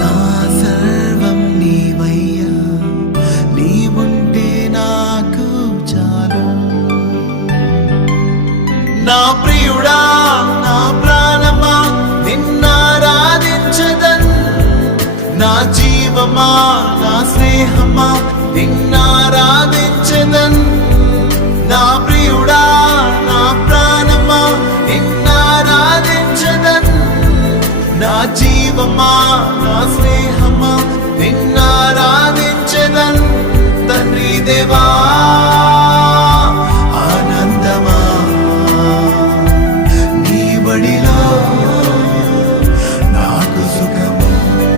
నా సర్వం నీవయ్యా, నీవుంటే నాకు చాలు. నా ప్రియుడా నా ప్రాణమా నిన్నారాధించదన్, నా జీవమా నా స్నేహమా నిన్నారాధించదన్. నా ప్రియుడా నా ప్రాణమా నిన్నారాధించదన్, నా జీవమా నా స్నేహమా